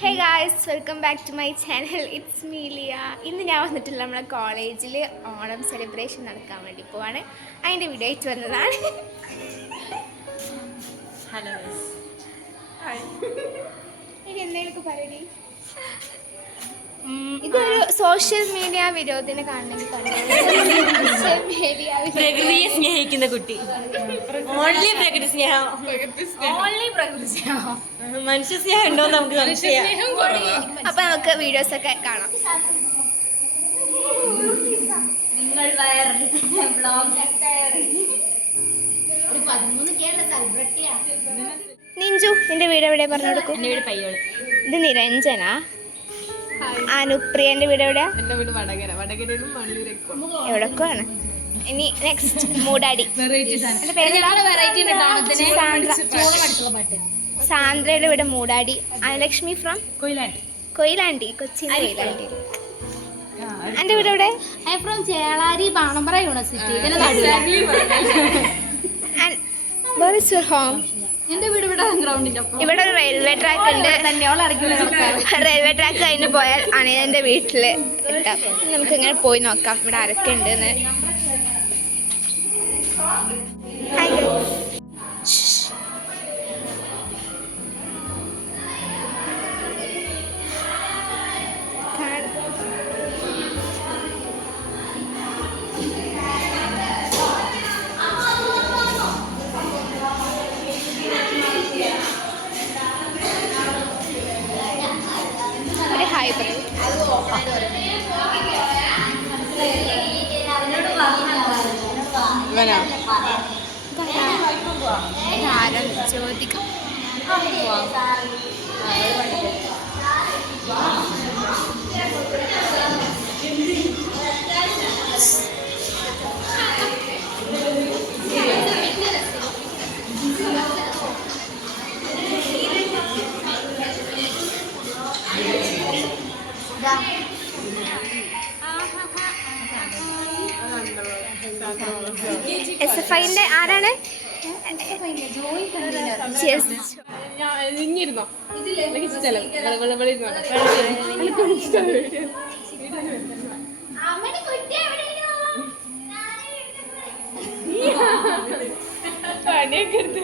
Hey guys, welcome back to my channel. It's me Liya. ഇന്ന് ഞാൻ വന്നിട്ടുള്ള നമ്മളെ കോളേജിൽ ഓണം സെലിബ്രേഷൻ നടക്കാൻ വേണ്ടി പോവാണ്. അതിൻ്റെ വീഡിയോ ആയിട്ട് വന്നതാണ്. ഹലോ, ഇനി എന്തെങ്കിലും പറയടി. ഇതൊരു സോഷ്യൽ മീഡിയ വിരോധന കാണണമെങ്കിൽ പ്രകൃതിയെ സ്നേഹിക്കുന്ന കുട്ടി. ഓൺലി പ്രകൃതി സ്നേഹം. മനുഷ്യ സ്നേഹം ഉണ്ടോ നമുക്ക് സംശയം. അപ്പൊ നമുക്ക് വീഡിയോസ് ഒക്കെ കാണാം. നിങ്ങൾ നിഞ്ചു, നിന്റെ വീട് എവിടെയാ പറഞ്ഞു കൊടുക്കും? എന്റെ വീട് പയ്യോളി. ഇത് നിരഞ്ജന. അനുപ്രിയന്റെ വീട് എവിടെയാ? എന്റെ വീട് വടകര. വടകരയിലും എവിടൊക്കെയാണ്. ഇനി നെക്സ്റ്റ് മൂടാടി. സാന്ദ്രയുടെ വീട് മൂടാടി. അനുലക്ഷ്മി ഫ്രം കൊയിലാണ്ടി, കൊച്ചിൻ കൊയിലാണ്ടി. എന്റെ വീട് എവിടെ? From Chelari Panambra university. Where is your home? എന്റെ വീട് ഇവിടെ ഗ്രൗണ്ടിന്റെ ഇവിടെ ഒരു റെയിൽവേ ട്രാക്ക് ഉണ്ട്. റെയിൽവേ ട്രാക്ക് കഴിഞ്ഞ് പോയാൽ അനിയന്റെ വീട്ടില് എത്താം. നമുക്ക് ഇങ്ങനെ പോയി നോക്കാം ഇവിടെ ആരൊക്കെ ഉണ്ടെന്ന്. ഹായ് പറയൂ. ചോദിക്കാം. SFIന്റെ ആരാണ്? ഇങ്ങിരുന്നോ? പണിയൊക്കെ എടുത്ത്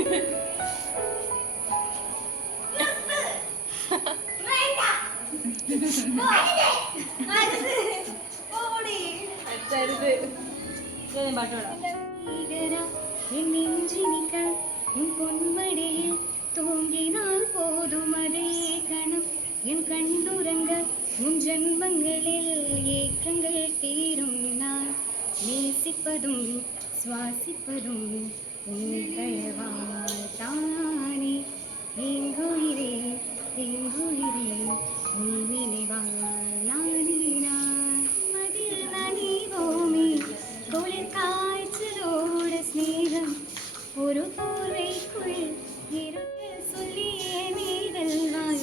പൊന്മടിയിൽ തൂങ്ങിനാൽ പോതുമതേ കണം എൻ കണ്ടുറങ്ങ മുൻ ജന്മങ്ങളിൽ ഏക്കങ്ങൾ തീരും നാൾ നേസിപ്പതും ശ്വാസിപ്പതും താനേ എങ്കുയിരേ എങ്കുയിരേ നീവിനെ വാണീനാ മതിൽ നനീവോമേ കുളിർ കാഴ്ചലോടെ സ്നേഹം ഒരു പോർവൈക്കുள் ഇരുട്ടിൽ சொல்லியே நீதல்வாய்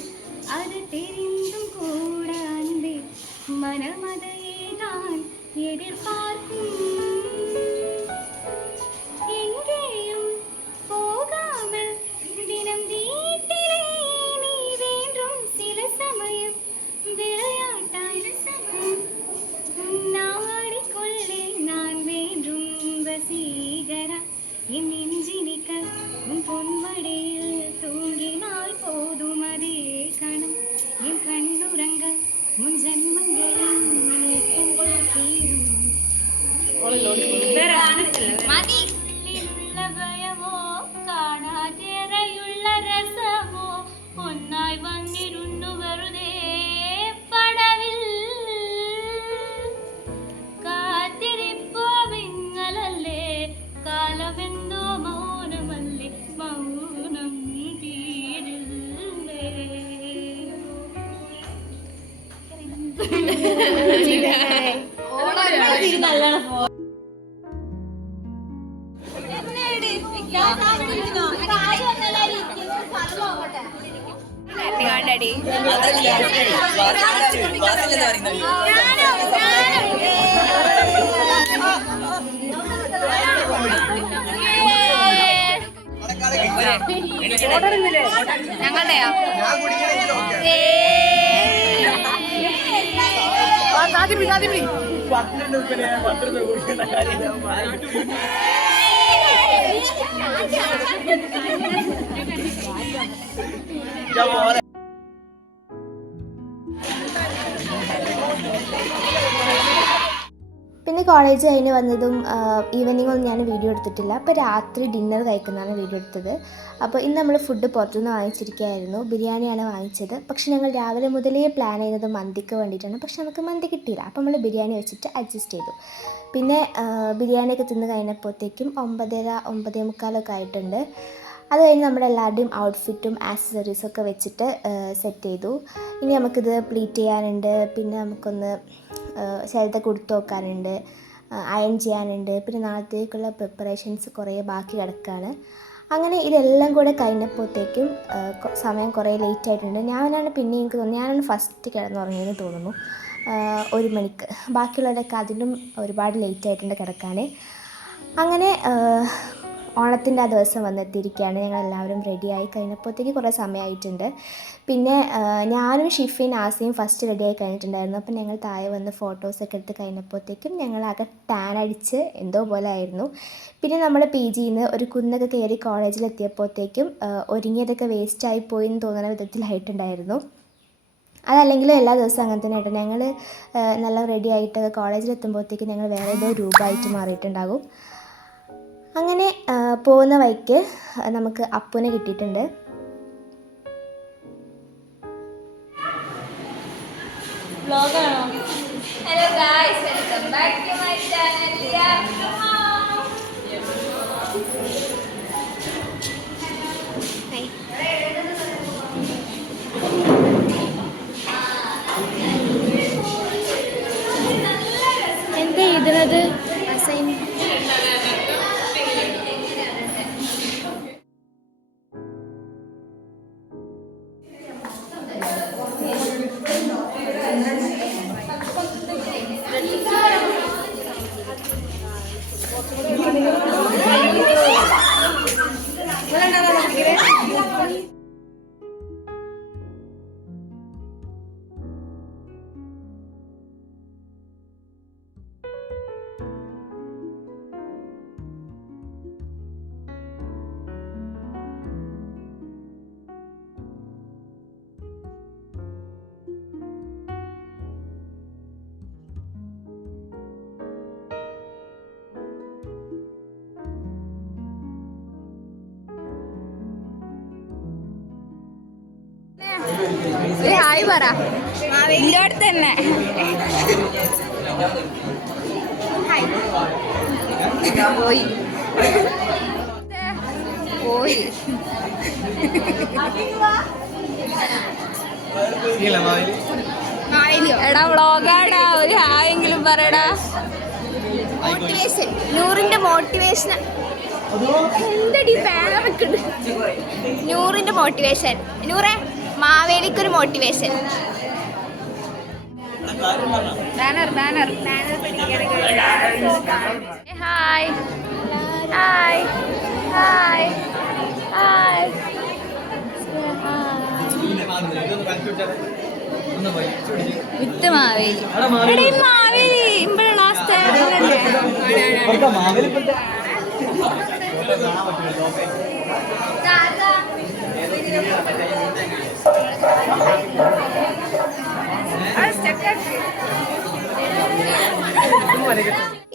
அது தெரிந்தும் கூட அன்பே மனமதையே நான் எதிர்பார்க்கும் எங்கேயும் போகாமல் தினம் வீட்டிலே நீ வேண்டும் சில சமயம் விளையாட்டாய் நாடிக்கொள்ளே நான் வேண்டும் வசீகரா என் நெஞ்சினிக்க உன் பொன்மடியில் தூங்கினால் போதும் அதே கணம் என் கண்ணுறங்க முன் ஜன்மங்களில் தீரும் ഭയമോ കാണാതെറയുള്ള രസമോ ഒന്നായി വന്നിരുന്നു വെറുതെ പടവിൽ കാത്തിരിപ്പോ വിങ്ങലല്ലേ കാലമെന്തോ മൗനമല്ലേ മൗനം തീരില്ലേ ഹാപ്പി ഞങ്ങളുടെയോ പിന്നെ കോളേജ് കഴിഞ്ഞ് വന്നതും ഈവനിങ് ഒന്നും ഞാൻ വീഡിയോ എടുത്തിട്ടില്ല. അപ്പോൾ രാത്രി ഡിന്നർ കഴിക്കുന്നതാണ് വീഡിയോ എടുത്തത്. അപ്പോൾ ഇന്ന് നമ്മൾ ഫുഡ് പുറത്തുനിന്ന് വാങ്ങിച്ചിരിക്കുകയായിരുന്നു. ബിരിയാണിയാണ് വാങ്ങിച്ചത്. പക്ഷേ ഞങ്ങൾ രാവിലെ മുതലേ പ്ലാൻ ചെയ്യുന്നത് മന്തിക്ക് വേണ്ടിയിട്ടാണ്. പക്ഷെ നമുക്ക് മന്തി കിട്ടിയില്ല. അപ്പോൾ നമ്മൾ ബിരിയാണി വെച്ചിട്ട് അഡ്ജസ്റ്റ് ചെയ്തു. പിന്നെ ബിരിയാണിയൊക്കെ തിന്ന് കഴിഞ്ഞപ്പോഴത്തേക്കും 9:30 9:45 ആയിട്ടുണ്ട്. അത് കഴിഞ്ഞ് നമ്മുടെ എല്ലാവരുടെയും ഔട്ട്ഫിറ്റും ആക്സസറീസൊക്കെ വെച്ചിട്ട് സെറ്റ് ചെയ്തു. ഇനി നമുക്കിത് പ്ലീറ്റ് ചെയ്യാനുണ്ട്. പിന്നെ നമുക്കൊന്ന് ശരീരത്തെ കൊടുത്തു നോക്കാനുണ്ട്, അയൺ ചെയ്യാനുണ്ട്. പിന്നെ നാളത്തേക്കുള്ള പ്രിപ്പറേഷൻസ് കുറേ ബാക്കി കിടക്കുകയാണ്. അങ്ങനെ ഇതെല്ലാം കൂടെ കഴിഞ്ഞപ്പോഴത്തേക്കും സമയം കുറേ ലേറ്റ് ആയിട്ടുണ്ട്. ഞാനാണ് പിന്നെ എനിക്ക് തോന്നുന്നു ഞാനാണ് ഫസ്റ്റ് കിടന്നുറങ്ങിയെന്ന് തോന്നുന്നു 1 മണിക്ക്. ബാക്കിയുള്ളവരൊക്കെ അതിനും ഒരുപാട് ലേറ്റ് ആയിട്ടുണ്ട് കിടക്കാൻ. അങ്ങനെ ഓണത്തിൻ്റെ ആ ദിവസം വന്നെത്തിയിരിക്കുകയാണ്. ഞങ്ങളെല്ലാവരും റെഡിയായി കഴിഞ്ഞപ്പോഴത്തേക്ക് കുറേ സമയമായിട്ടുണ്ട്. പിന്നെ ഞാനും ഷിഫിൻ ആസിയും ഫസ്റ്റ് റെഡിയായി കഴിഞ്ഞിട്ടുണ്ടായിരുന്നു. അപ്പം ഞങ്ങൾ താഴെ വന്ന് ഫോട്ടോസൊക്കെ എടുത്ത് കഴിഞ്ഞപ്പോഴത്തേക്കും ഞങ്ങളാകെ ടാൻ അടിച്ച് എന്തോ പോലെ ആയിരുന്നു. പിന്നെ നമ്മൾ PGയിൽ നിന്ന് ഒരു കുന്നൊക്കെ കയറി കോളേജിലെത്തിയപ്പോഴത്തേക്കും ഒരുങ്ങിയതൊക്കെ വേസ്റ്റായി പോയി എന്ന് തോന്നുന്ന വിധത്തിലായിട്ടുണ്ടായിരുന്നു. അതല്ലെങ്കിലും എല്ലാ ദിവസവും അങ്ങനെ തന്നെ ആയിട്ട് ഞങ്ങൾ നല്ല റെഡി ആയിട്ട് കോളേജിലെത്തുമ്പോഴത്തേക്കും ഞങ്ങൾ വേറെ ഏതോ രൂപമായിട്ട് മാറിയിട്ടുണ്ടാകും. അങ്ങനെ പോകുന്ന വഴിക്ക് നമുക്ക് അപ്പുനെ കിട്ടിയിട്ടുണ്ട്. Hello guys, welcome back to my channel. എന്താ എഴുതുന്നത്? ഹായ് പറ നിന്റെ അടുത്ത് തന്നെ. പോയി പോയി എടാ വ്ളോഗാടാ, ഒരു ഹായെങ്കിലും പറയടാ. മോട്ടിവേഷൻ, നൂറിന്റെ മോട്ടിവേഷൻ. എന്തടി പാവക്കുണ്ട് നൂറിന്റെ മോട്ടിവേഷൻ. നൂറേ, മാവേലിക്കൊരു motivation. Banner banner banner hi hi hi hi. With Maveli. Maveli ഇമ്പഴ ലാസ്റ്റ്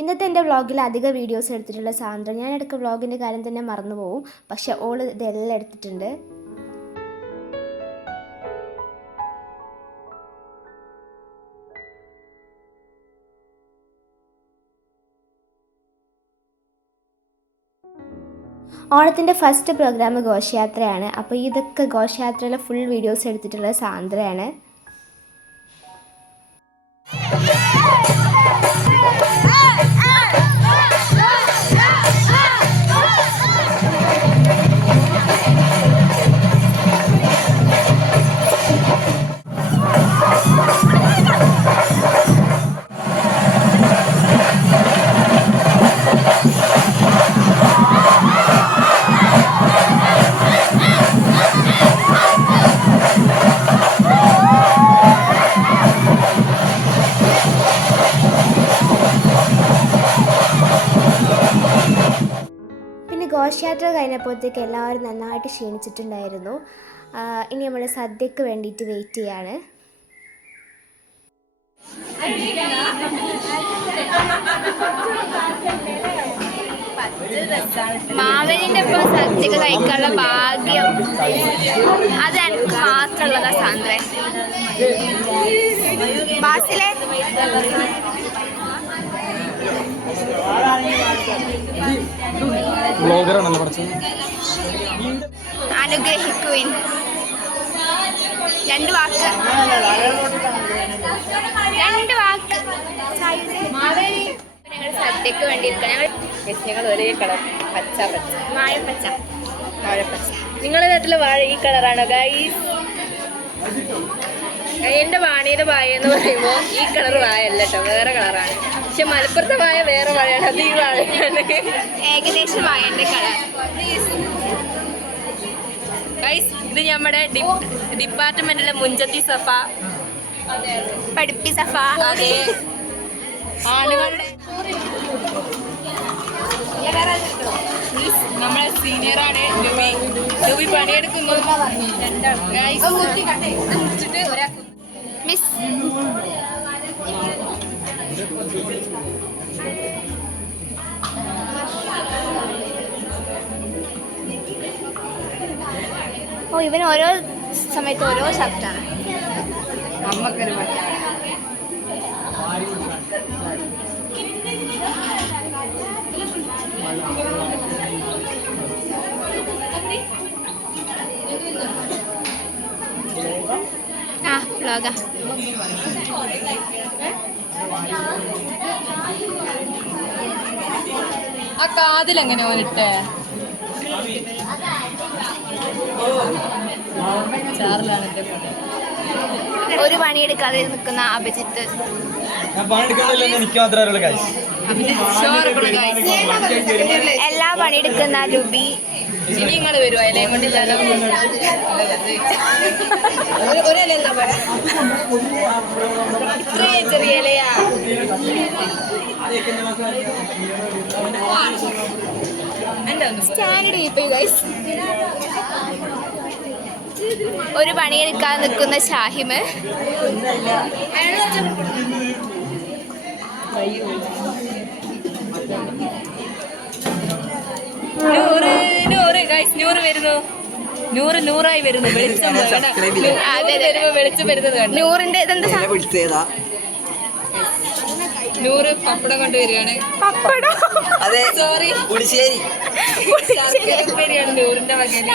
ഇന്നത്തെ എൻ്റെ വ്ളോഗിൽ അധിക വീഡിയോസ് എടുത്തിട്ടുള്ള സാന്ദ്ര. ഞാൻ ഇടയ്ക്ക് വ്ളോഗിൻ്റെ കാര്യം തന്നെ മറന്നു പോകും. പക്ഷെ ഓള് ഇതെല്ലാം എടുത്തിട്ടുണ്ട്. ഓണത്തിൻ്റെ ഫസ്റ്റ് പ്രോഗ്രാം ഘോഷയാത്രയാണ്. അപ്പോൾ ഇതൊക്കെ ഘോഷയാത്രയിലെ ഫുൾ വീഡിയോസ് എടുത്തിട്ടുള്ളത് സാന്ദ്രയാണ്. ഘോഷയാത്ര കഴിഞ്ഞപ്പോഴത്തേക്ക് എല്ലാവരും നന്നായിട്ട് ക്ഷീണിച്ചിട്ടുണ്ടായിരുന്നു. ഇനി നമ്മൾ സദ്യക്ക് വേണ്ടിയിട്ട് വെയിറ്റ് ചെയ്യാണ്. മാവേലിന്റെ ഒപ്പം സദ്യക്ക് കഴിക്കാനുള്ള ഭാഗ്യം അത് എനിക്ക് മാത്രമുള്ളതാ സാന്ദ്ര. ബാസിലെ അനുഗ്രഹിക്കുവിൻ. 2 വാക്ക് ഞങ്ങൾ സദ്യക്ക് വേണ്ടിയിരിക്കണം. ഞങ്ങൾ ഒരേ കളർ പച്ച പച്ച വാഴപ്പച്ച. വാഴപ്പച്ച. നിങ്ങളുടെ നാട്ടിലെ വാഴ ഈ കളറാണോ ഗൈസ്? എൻ്റെ വാണിയുടെ വായ എന്ന് പറയുമ്പോൾ ഈ കളർ വായ അല്ല കേട്ടോ, വേറെ കളറാണ്. പക്ഷെ മലപ്പുറത്തെ വായ വേറെ വാഴയാണ്, അത് ഈ വാഴയാണ്. ഏകദേശം വാഴന്റെ കളർ. ഗൈസ് ഇത് നമ്മുടെ ഡിപ്പാർട്ട്മെന്റിലെ മുഞ്ചത്തി സഫ, പഠിപ്പി സഫ. അതെ ആണുങ്ങളുടെ നമ്മളെ സീനിയറാണ് രവി പണിയെടുക്കുമ്പോൾ മിസ് ഇവൻ ഓരോ സമയത്ത് ഓരോ ഷർട്ടാണ്. അമ്മക്കൊരു വ്ലോഗ. ആ കാതിലെങ്ങനെ ഓനിട്ടേ ചാറിലാണ് എൻ്റെ പണി. ഒരു പണിയെടുക്കാതെ നിൽക്കുന്ന അഭിജിത്ത്. എല്ലാ പണിയെടുക്കുന്ന രുബി. ഇനി നിങ്ങൾ വരുമോ ഇലയും കൊണ്ടില്ലാലോ? ഇത്രയും ചെറിയ ഇലയാ. ഒരു പണിയെടുക്കാതെ നിൽക്കുന്ന ഷാഹിമ്. നൂറ് വരുന്നു, നൂറായി വരുന്നു. വെളിച്ചം വെളിച്ചം വരുന്നത് കണ്ടു. നൂറിന്റെ ഇതെന്താ? നൂറ് പപ്പടം കൊണ്ട് വരികയാണ്. പപ്പടം? സോറി, ശർക്കരപ്പേരിയാണ് നൂറിന്റെ വകയില്.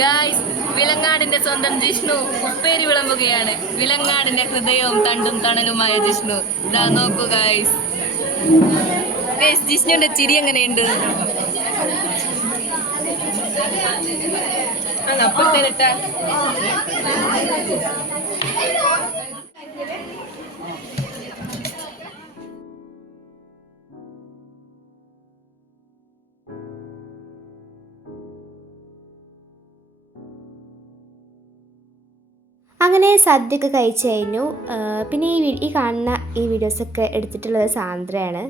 ഗായ്സ്, വിലങ്ങാടിന്റെ സ്വന്തം ജിഷ്ണു ഉപ്പേരി വിളമ്പുകയാണ്. വിലങ്ങാടിന്റെ ഹൃദയവും തണ്ടും തണലുമായ ജിഷ്ണു. ഇതാ നോക്കൂ ഗായ്സ്. ജിഷ്ണുവിന്റെ ചിരി എങ്ങനെയുണ്ട്? അപ്പുറത്തേനിട്ട അങ്ങനെ സദ്യയൊക്കെ കഴിച്ച് കഴിഞ്ഞു. പിന്നെ ഈ കാണുന്ന ഈ വീഡിയോസൊക്കെ എടുത്തിട്ടുള്ളത് സാന്ദ്രയാണ്.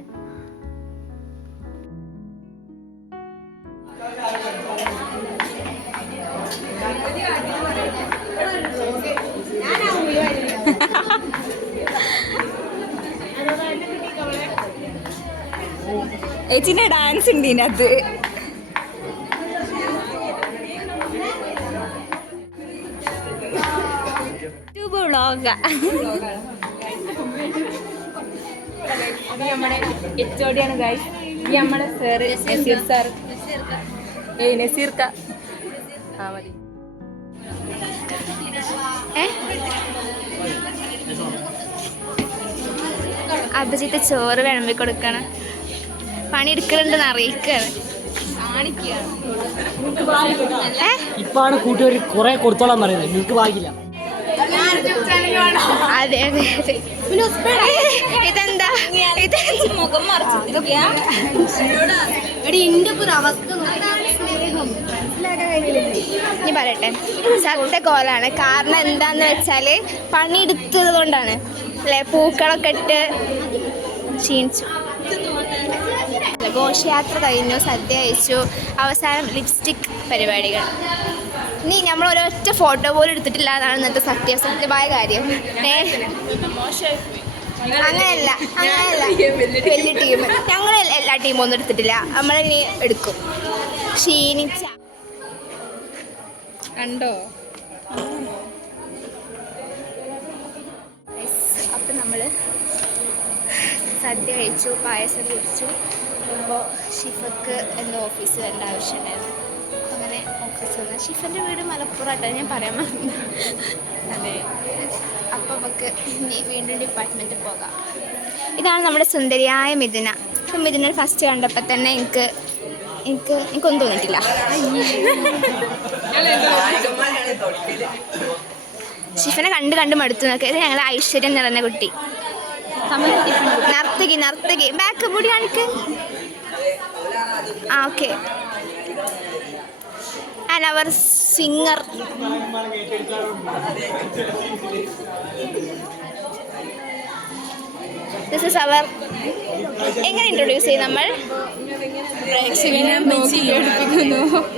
ചേച്ചിന്റെ ഡാൻസ് ഉണ്ട് ഇതിനകത്ത്. എച്ചോടിയാണ് ഗായ്സ്. ഈ നമ്മുടെ സാറ് നസീർ സാർ. നസീർക്ക. ആ മതി. അഭിജിത്ത് ചോറ് വിളമ്പി കൊടുക്കണം. പണിയെടുക്കലുണ്ടെന്ന് അറിയിക്കാണ്. ഇപ്പാണ് കൂട്ടുകാർ കുറെ കൊടുത്തോളാൻ പറയുന്നത്. നിങ്ങൾക്ക് ഭാഗ്യമില്ല. അതെ അതെ അതെ. ഇതെന്താ മുഖം മറച്ചിട്ടിരിക്കുക. ഇനി പറയട്ടെ, സത്യ കോലാണ്. കാരണം എന്താന്ന് വെച്ചാല് പണിയെടുത്തത് കൊണ്ടാണ്. അല്ലേ പൂക്കളൊക്കെ ഇട്ട് ക്ഷീണിച്ചു. ഘോഷയാത്ര കഴിഞ്ഞു, സദ്യ കഴിച്ചു, അവസാനം ലിപ്സ്റ്റിക് പരിപാടികൾ. ഇനി നമ്മൾ ഒരൊറ്റ ഫോട്ടോ പോലും എടുത്തിട്ടില്ല എന്നാണ് ഇന്നത്തെ സത്യമായ കാര്യം. അങ്ങനെയല്ല വലിയ ടീം, ഞങ്ങൾ എല്ലാ ടീമും ഒന്നും എടുത്തിട്ടില്ല, നമ്മളിനി എടുക്കും. ക്ഷീണിച്ച കണ്ടോ? അപ്പം നമ്മൾ സദ്യ കഴിച്ചു, പായസം കുടിച്ചു. അപ്പോൾ ഷിഫക്ക് എന്തോ ഓഫീസ് വരേണ്ട ആവശ്യമുണ്ടായിരുന്നു. അങ്ങനെ ഓഫീസ് വന്നു. ഷിഫൻ്റെ വീട് മലപ്പുറമായിട്ടാണ്, ഞാൻ പറയാൻ പറഞ്ഞു. അതെ. അപ്പോൾ നമുക്ക് ഇനി വീണ്ടും ഡിപ്പാർട്ട്മെൻറ്റിൽ പോകാം. ഇതാണ് നമ്മുടെ സുന്ദരിയായ മിഥുന. അപ്പം മിഥുന ഫസ്റ്റ് കണ്ടപ്പോൾ തന്നെ എനിക്കൊന്നും തോന്നിയിട്ടില്ല. ഷിഫനെ കണ്ട് മടുത്തു നോക്കുക. ഇത് ഞങ്ങളെ ഐശ്വര്യം നിറഞ്ഞ കുട്ടി. നർത്തകി ബാക്ക് മുടി കാണിക്ക്. Okay. And our singer. This is our. എങ്ങനെ ഇൻട്രൊഡ്യൂസ് ചെയ്യും നമ്മൾ?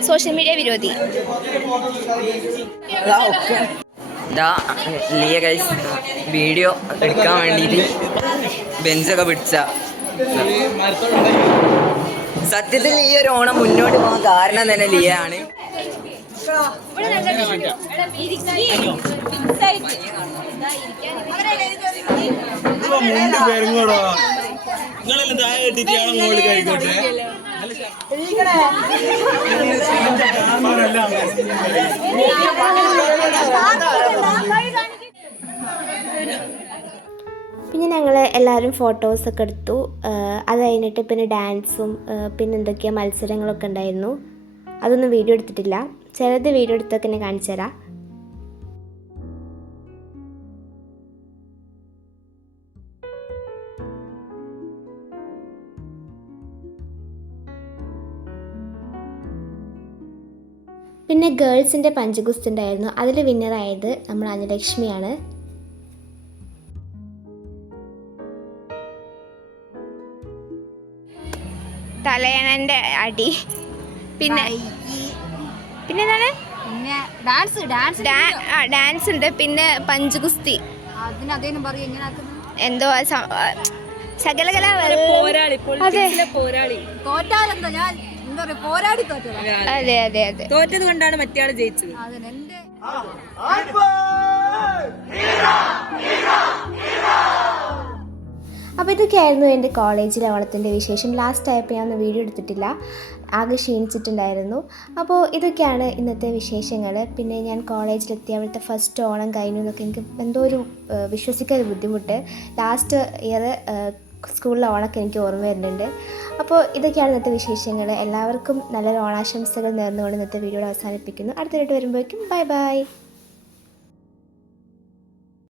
സോഷ്യൽ മീഡിയ വിരോധി. ലിയ ഗൈസ് വീഡിയോ എടുക്കാൻ വേണ്ടിയിട്ട് ബെഞ്ചൊക്കെ പിടിച്ച. സത്യത്തിൽ ഈ ഒരു ഓണം മുന്നോട്ട് പോകാൻ കാരണം തന്നെ ലിയ ആണ്. പിന്നെ ഞങ്ങൾ എല്ലാവരും ഫോട്ടോസൊക്കെ എടുത്തു. അത് കഴിഞ്ഞിട്ട് പിന്നെ ഡാൻസും പിന്നെ എന്തൊക്കെയോ മത്സരങ്ങളൊക്കെ ഉണ്ടായിരുന്നു. അതൊന്നും വീഡിയോ എടുത്തിട്ടില്ല, ചിലത് വീഡിയോ എടുത്തൊക്കെ എന്നെ കാണിച്ചു തരാം. പിന്നെ ഗേൾസിൻ്റെ പഞ്ചഗുസ്തി ഉണ്ടായിരുന്നു. അതിൽ വിന്നറായത് നമ്മൾ അനുലക്ഷ്മിയാണ്. തലയണൻ്റെ അടി. പിന്നെ എന്താണ്? ഡാൻസ് ഉണ്ട്. പിന്നെ പഞ്ചഗുസ്തി എന്തോ സകലകല. അതെ തോറ്റത് കൊണ്ടാണ് മറ്റേ ആള് ജയിച്ചത്. അപ്പോൾ ഇതൊക്കെയായിരുന്നു എൻ്റെ കോളേജിലെ ഓണത്തിൻ്റെ വിശേഷം. ലാസ്റ്റ് ആയപ്പോൾ ഞാൻ ഒന്ന് വീഡിയോ എടുത്തിട്ടില്ല, ആകെ ക്ഷീണിച്ചിട്ടുണ്ടായിരുന്നു. അപ്പോൾ ഇതൊക്കെയാണ് ഇന്നത്തെ വിശേഷങ്ങൾ. പിന്നെ ഞാൻ കോളേജിലെത്തി അവിടുത്തെ ഫസ്റ്റ് ഓണം കഴിഞ്ഞു എന്നൊക്കെ എനിക്ക് എന്തോ ഒരു വിശ്വസിക്കാൻ ഒരു ബുദ്ധിമുട്ട്. ലാസ്റ്റ് ഇയർ സ്കൂളിലെ ഓണമൊക്കെ എനിക്ക് ഓർമ്മ വരുന്നുണ്ട്. അപ്പോൾ ഇതൊക്കെയാണ് ഇന്നത്തെ വിശേഷങ്ങൾ. എല്ലാവർക്കും നല്ലൊരു ഓണാശംസകൾ നേർന്നുകൊണ്ട് ഇന്നത്തെ വീഡിയോ അവസാനിപ്പിക്കുന്നു. അടുത്ത വരുമ്പോഴേക്കും ബൈ.